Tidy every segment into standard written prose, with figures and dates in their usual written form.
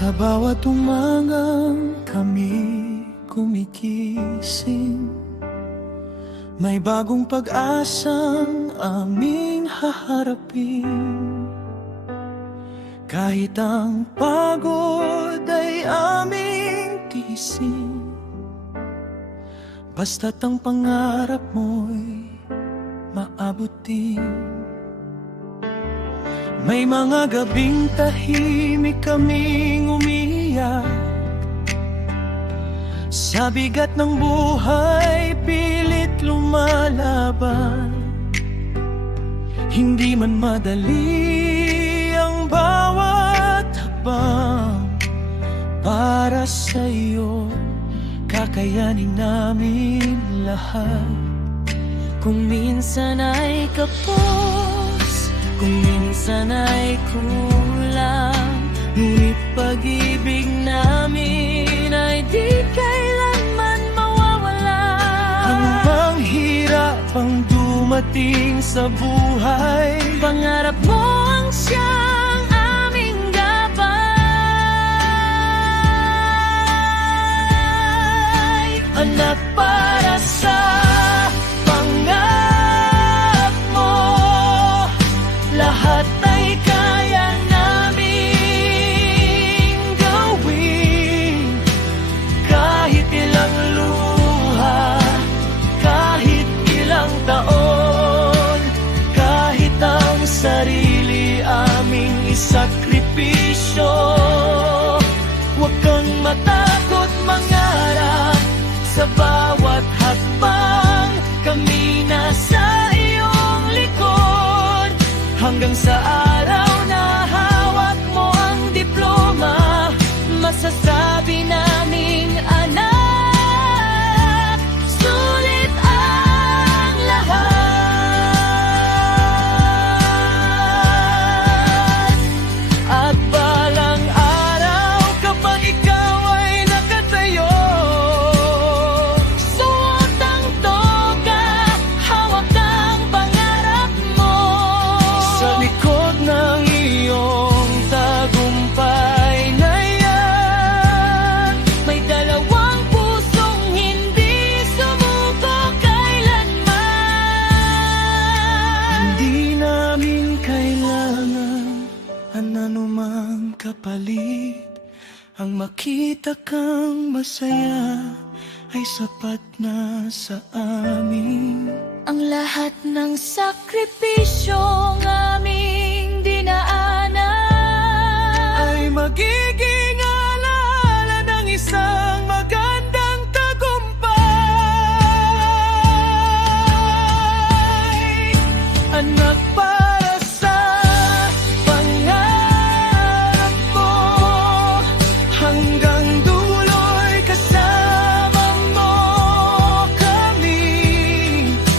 Sa bawat umagang kami kumigising, may bagong pag-asang aming haharapin. Kahit ang pagod ay aming tiisin, basta't ang pangarap mo'y maabutin. May mga gabing tahimik kaming umiiyak, sa bigat ng buhay pilit lumalaban. Hindi man madali ang bawat habang, para sa'yo kakayanin namin lahat. Kung minsan ay kapos, kung minsan ay kulang, ngunit pag-ibig namin ay di kailanman mawawala. Anumang hirap ang dumating sa buhay, Pangarap mo ang siyang aming gabay. anak, para sa pangarap mo, lahat ay kaya naming gawin. Kahit ilang luha, kahit ilang taon, kahit ang sarili aming isakripisyo. Huwag kang matakot mangarap, sa bawat hakbang kami nasa iyong likod. Hanggang sa araw na hawak mo ang diploma, masasabi naming anak, sulit ang lahat. At balang araw kapag ikaw ay nakatayo, suot ang toga, hawak ang pangarap mo. Sa likod ng iyong tagumpay na yan, May dalawang pusong hindi sumuko kailanman. hindi namin kailangan ang anumang kapalit. Ang makita kang masaya ay sapat na sa amin. Ang lahat ng sakripisyong aming dinaanan Ay magiging alaala ng isang magandang tagumpay. Anak, para sa pangarap mo, hanggang dulo'y kasama mo kami.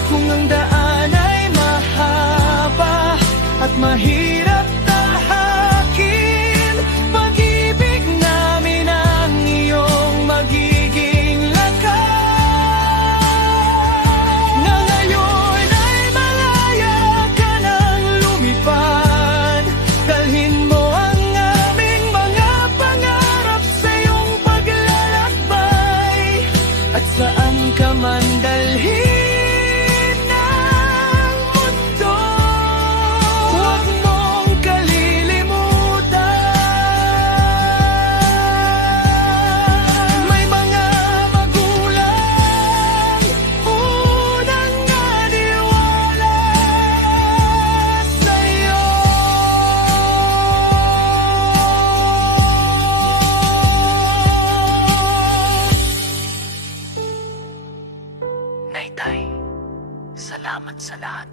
Kung ang daan ay mahaba at mahirap tahakin, pag-ibig namin ang iyong magiging lakas. Na ngayon ay malaya ka nang lumipad, dalhin mo ang aming mga pangarap sa iyong paglalakbay. At saan ka man dalhin ng mundo, huwag mong kalilimutan. May mga magulang unang naniwala sa'yo. Nay, Tay, salamat sa lahat.